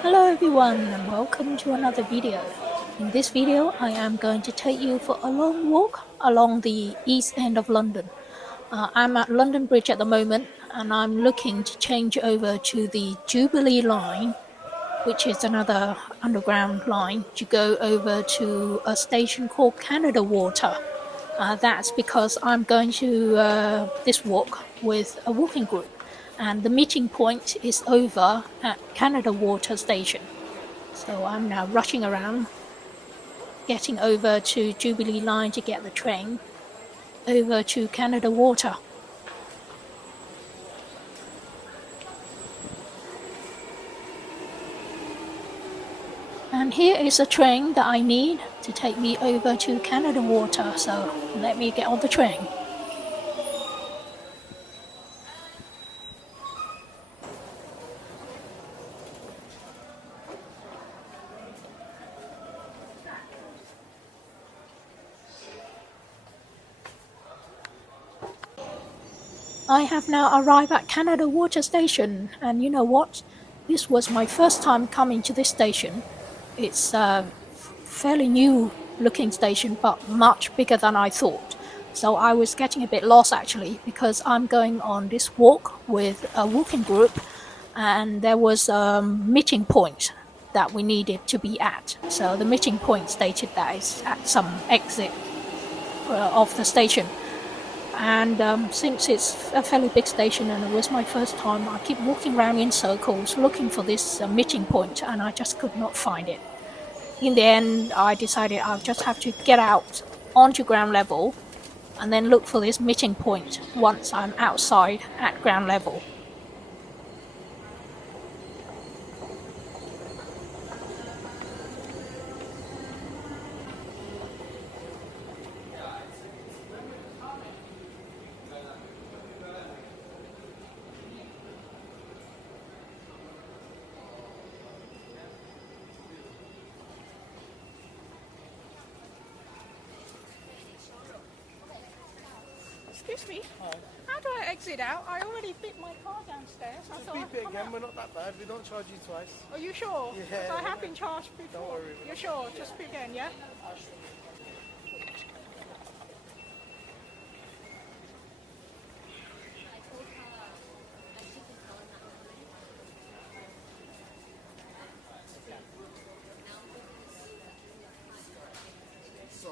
Hello everyone and welcome to another video. In this video I am going to take you for a long walk along the east end of London. I'm at London Bridge at the moment and I'm looking to change over to the Jubilee line, which is another underground line to go over to a station called Canada Water. That's because I'm going to this walk with a walking group and the meeting point is over at Canada Water Station. So I'm now rushing around, getting over to Jubilee line to get the train over to Canada Water. And here is a train that I need to take me over to Canada Water, so let me get on the train. I have now arrived at Canada Water Station, and you know what? This was my first time coming to this station. It's a fairly new looking station, but much bigger than I thought. So I was getting a bit lost actually, because I'm going on this walk with a walking group, and there was a meeting point that we needed to be at. So the meeting point stated that it's at some exit of the station. And since it's a fairly big station and it was my first time, I keep walking around in circles looking for this meeting point, and I just could not find it. In the end, I decided I'll just have to get out onto ground level and then look for this meeting point once I'm outside at ground level. Excuse me, how do I exit out? I already fit my car downstairs. Just beep it again, we're not that bad, we don't charge you twice. Are you sure? Yeah. I have been charged before. Don't worry. You're sure? Just beep again, yeah? So,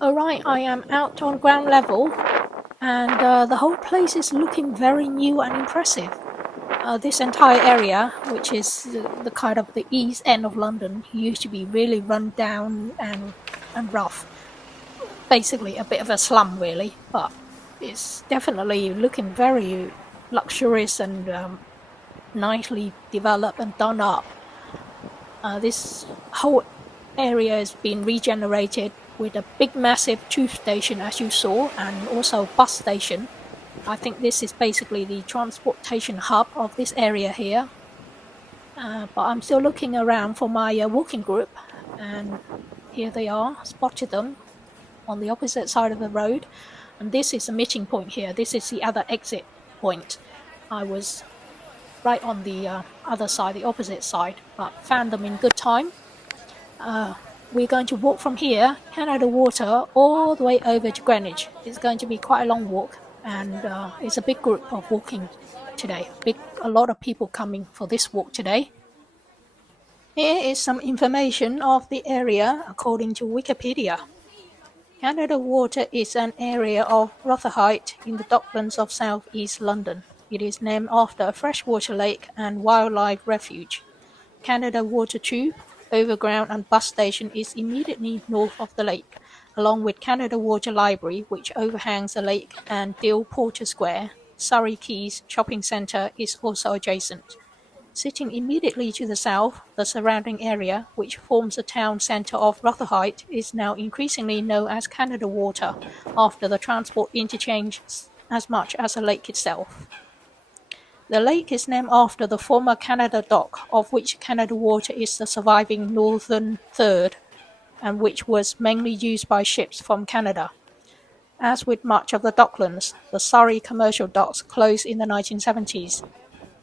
Alright, I am out on ground level, and the whole place is looking very new and impressive. This entire area, which is the kind of the east end of London, used to be really run down and rough. Basically a bit of a slum really, but it's definitely looking very luxurious and nicely developed and done up. This whole area has been regenerated with a big massive tube station, as you saw, and also bus station. I think this is basically the transportation hub of this area here. But I'm still looking around for my walking group, and here they are, spotted them on the opposite side of the road. And this is a meeting point here. This is the other exit point. I was right on the other side, the opposite side, but found them in good time. We're going to walk from here, Canada Water, all the way over to Greenwich. It's going to be quite a long walk, and it's a big group of walking today. A lot of people coming for this walk today. Here is some information of the area according to Wikipedia. Canada Water is an area of Rotherhithe in the Docklands of South East London. It is named after a freshwater lake and wildlife refuge. Canada Water Tube, overground and bus station is immediately north of the lake, along with Canada Water Library, which overhangs the lake, and Dill Porter Square. Surrey Quays Shopping Centre is also adjacent. Sitting immediately to the south, the surrounding area, which forms the town centre of Rotherhithe, is now increasingly known as Canada Water, after the transport interchange as much as the lake itself. The lake is named after the former Canada Dock, of which Canada Water is the surviving northern third, and which was mainly used by ships from Canada. As with much of the Docklands, the Surrey commercial docks closed in the 1970s.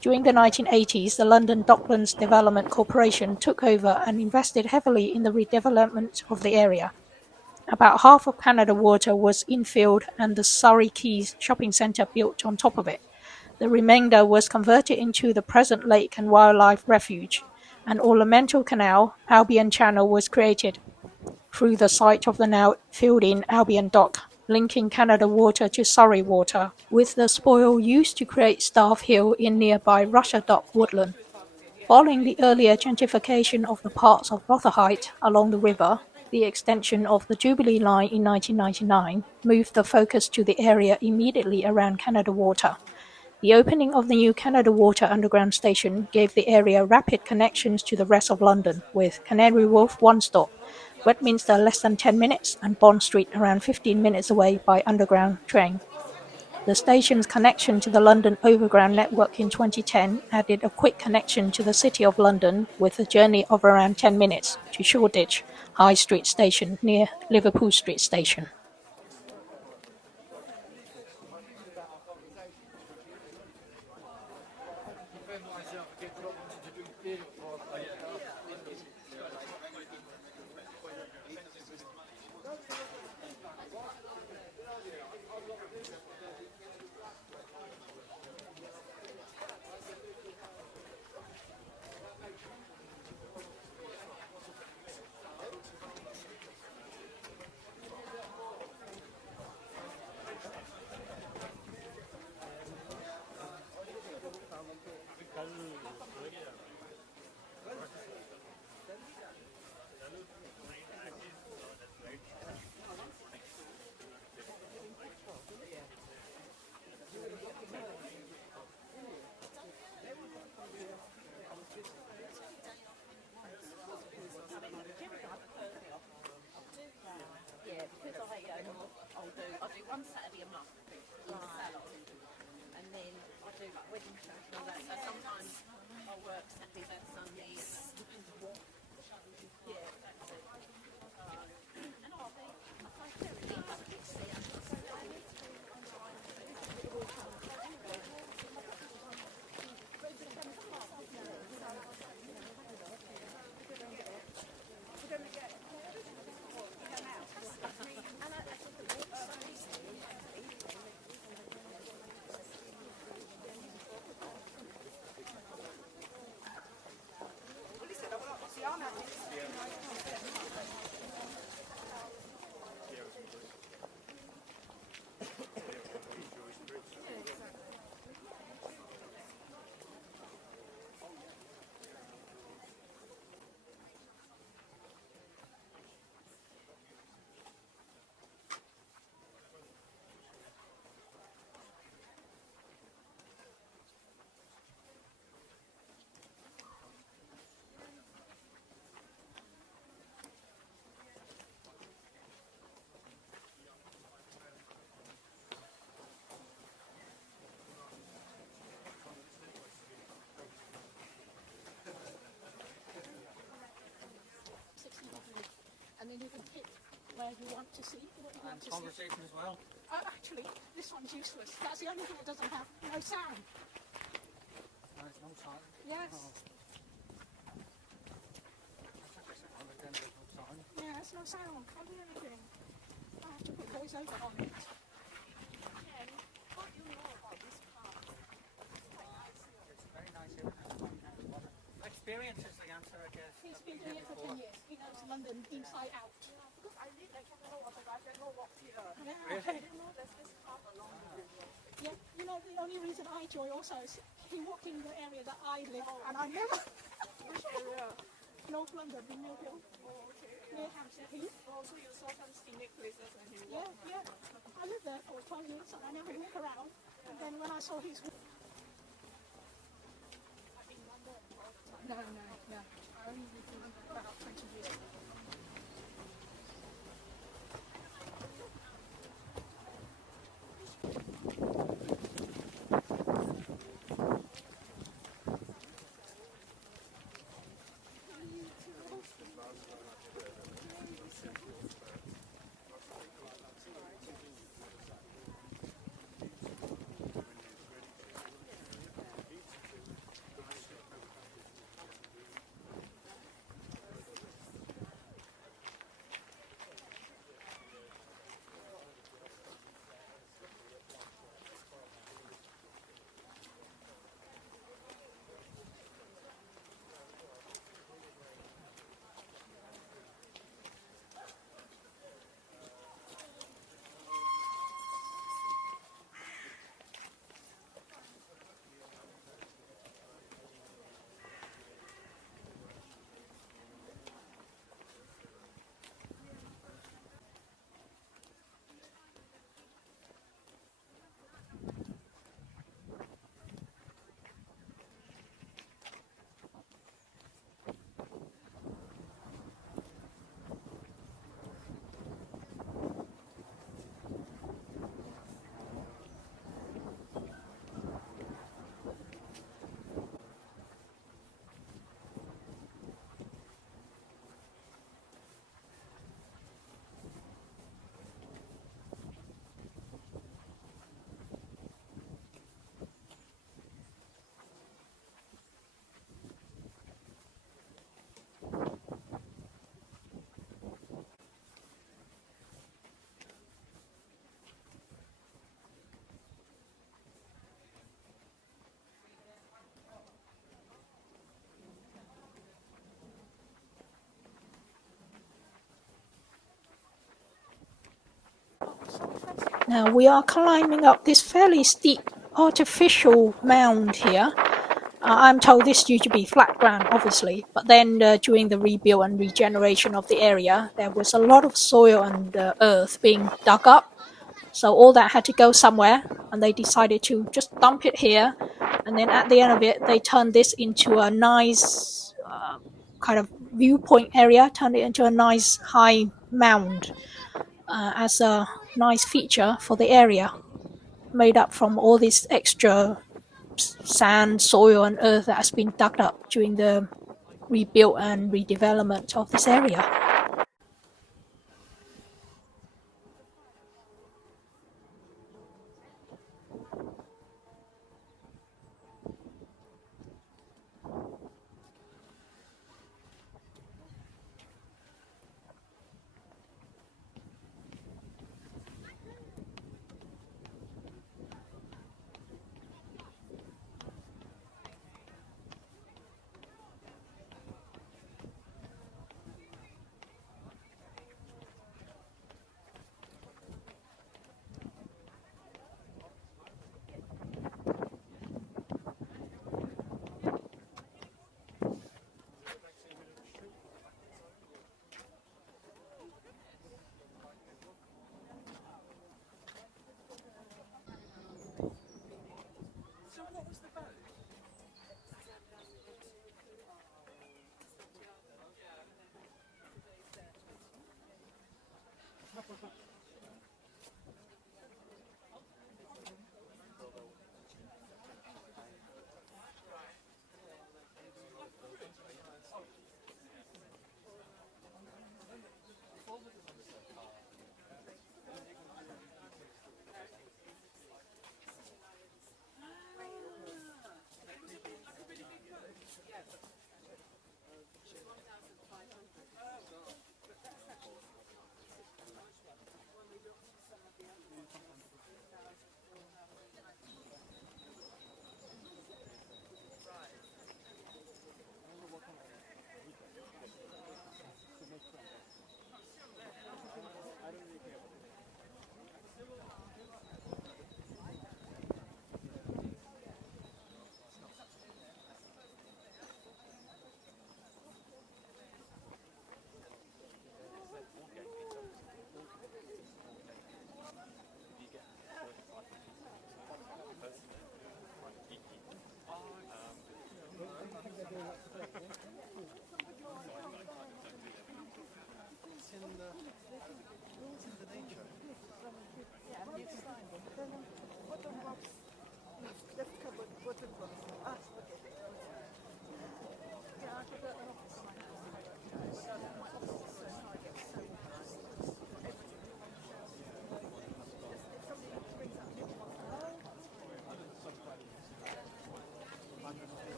During the 1980s, the London Docklands Development Corporation took over and invested heavily in the redevelopment of the area. About half of Canada Water was infilled and the Surrey Quays shopping centre built on top of it. The remainder was converted into the present lake and wildlife refuge. An ornamental canal, Albion Channel, was created through the site of the now filled-in Albion Dock, linking Canada Water to Surrey Water, with the spoil used to create Staff Hill in nearby Russia Dock woodland. Following the earlier gentrification of the parts of Rotherhithe along the river, the extension of the Jubilee Line in 1999 moved the focus to the area immediately around Canada Water. The opening of the new Canada Water Underground station gave the area rapid connections to the rest of London, with Canary Wharf one stop, Westminster less than 10 minutes, and Bond Street around 15 minutes away by underground train. The station's connection to the London Overground network in 2010 added a quick connection to the City of London with a journey of around 10 minutes to Shoreditch High Street Station near Liverpool Street Station. I do one Saturday a month in the salon, and then I do like wedding shows and all that. So sometimes I work Saturdays and Sundays. Yeah, that's it. And I'll be, I do it. I did see it. And then you can pick where you want to see, what you want to Conversation see. as well. Actually, this one's useless. That's the only thing that doesn't have no sound. There's no sound. Yes. Oh. There's no sound. Yeah, there's no sound. Can't do anything. I have to put voiceover on it. Yeah, what do you know about this car? It's very nice here. Experience is the answer, I guess. He's been doing it for 10 years. He knows London inside out. Because I live like I don't know what I don't know what here. Yeah. Really? I don't know there's this path along the river. Yeah, you know, the only reason I joined also is he walked in the area that I live, and I never. Which area? North London, in Mill Hill, Oh, okay. near Hampstead Heath. Oh, so you sometimes scenic places and you Yeah, walk. yeah. I lived there for 12 years, and I never walk around. And then when I saw his. No, no, no. I only lived in London about 20 years. Now we are climbing up this fairly steep artificial mound here. I'm told this used to be flat ground, obviously, but then during the rebuild and regeneration of the area, there was a lot of soil and earth being dug up. So all that had to go somewhere, and they decided to just dump it here. And then at the end of it, they turned this into a nice kind of viewpoint area, turned it into a nice high mound as a nice feature for the area, made up from all this extra sand, soil, and earth that has been dug up during the rebuild and redevelopment of this area.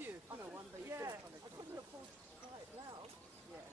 you? I know one, but yeah, I couldn't afford to buy it loud. Yeah.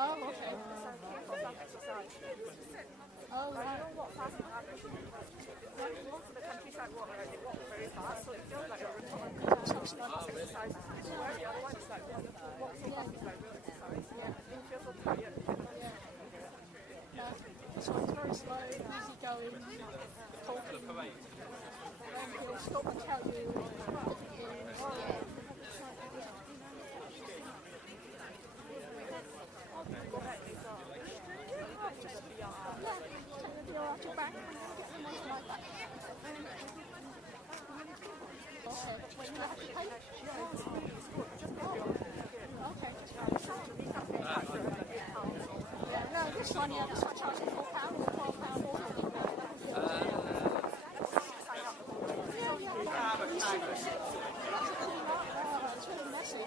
Oh, okay. Oh, right. Lots of the countryside walk, they walk very fast, so it feels like a real exercise. Where the other one is like walk so fast is like real exercise. You feel so tired. This one's very slow, easy going, talking. And he'll stop and tell you this one charges £4, £12 all of it. It's really messy.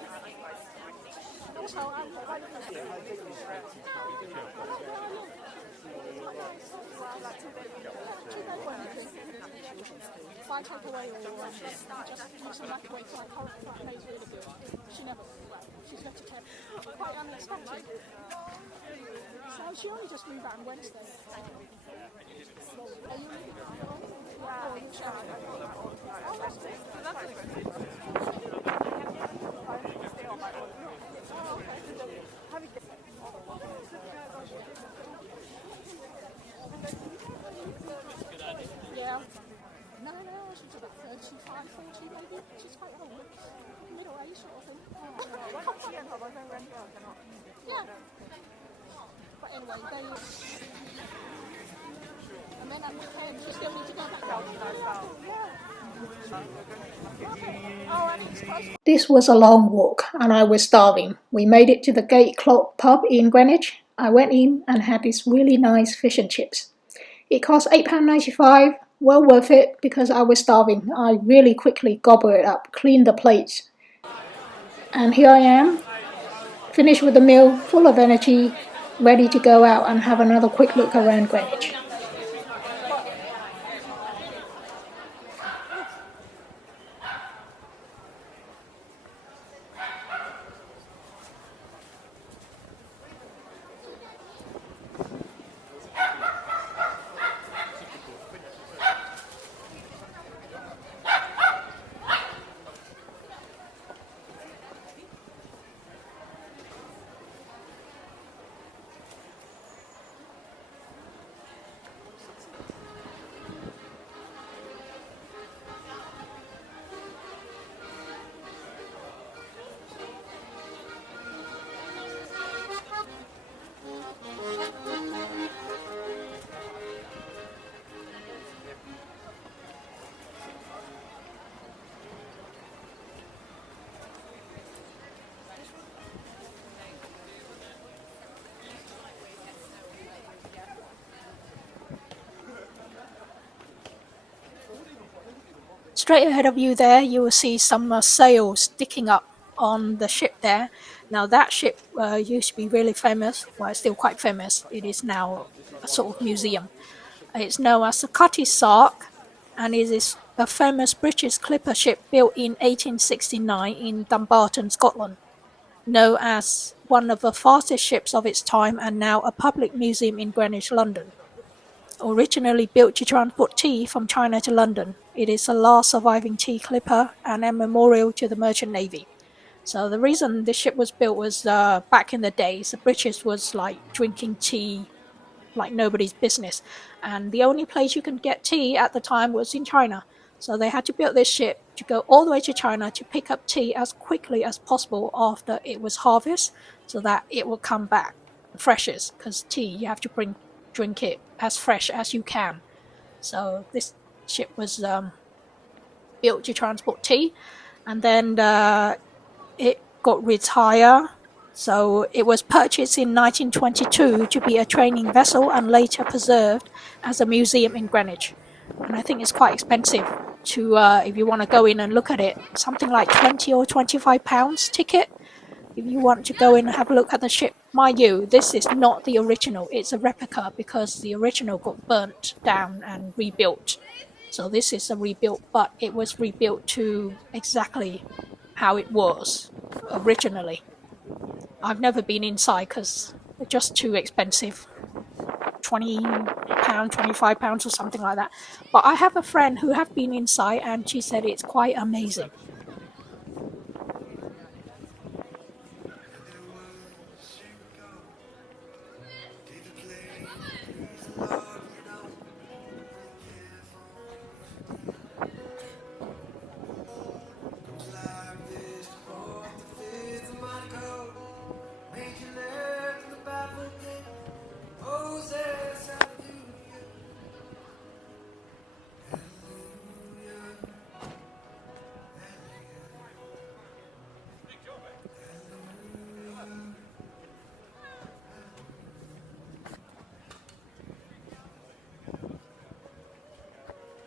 And also, if I take away all just use the microwave for like current flatmate's really good. She never, she's vegetarian. Quite unexpected. So she only just moved out on Wednesday. Are you leaving? Yeah. Or are you sharing? Oh, that's good. Yeah. No, she's about 35, 40 maybe. She's quite old. Middle age sort of thing. Yeah. But anyway, they... And then at 10, she still needs to go back out. This was a long walk and I was starving. We made it to the Gate Clock pub in Greenwich. I went in and had this really nice fish and chips. It cost £8.95, well worth it because I was starving. I really quickly gobbled it up, cleaned the plates. And here I am, finished with the meal, full of energy, ready to go out and have another quick look around Greenwich. Straight ahead of you there, you will see some sails sticking up on the ship there. Now that ship used to be really famous, well it's still quite famous, it is now a sort of museum. It's known as the Cutty Sark and it is a famous British clipper ship built in 1869 in Dumbarton, Scotland. Known as one of the fastest ships of its time and now a public museum in Greenwich, London. Originally built to transport tea from China to London, it is the last surviving tea clipper and a memorial to the Merchant Navy. So the reason this ship was built was back in the days, the British was like drinking tea like nobody's business. And the only place you can get tea at the time was in China. So they had to build this ship to go all the way to China to pick up tea as quickly as possible after it was harvested so that it will come back freshest, because tea, you have to drink it as fresh as you can. So this ship was built to transport tea, and then it got retired. So it was purchased in 1922 to be a training vessel and later preserved as a museum in Greenwich. And I think it's quite expensive to, if you want to go in and look at it, something like £20 or £25 ticket. If you want to go in and have a look at the ship, mind you, this is not the original, it's a replica because the original got burnt down and rebuilt. So this is a rebuilt, but it was rebuilt to exactly how it was originally. I've never been inside because just too expensive. £20, £25 or something like that. But I have a friend who have been inside and she said it's quite amazing.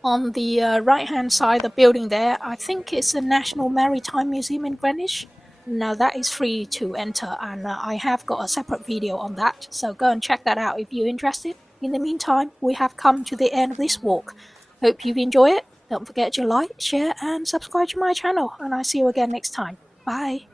On the right hand side, the building there, I think it's the National Maritime Museum in Greenwich. Now that is free to enter, and I have got a separate video on that, so go and check that out if you're interested. In the meantime, we have come to the end of this walk. Hope you enjoy it. Don't forget to like, share and subscribe to my channel, and I'll see you again next time. Bye.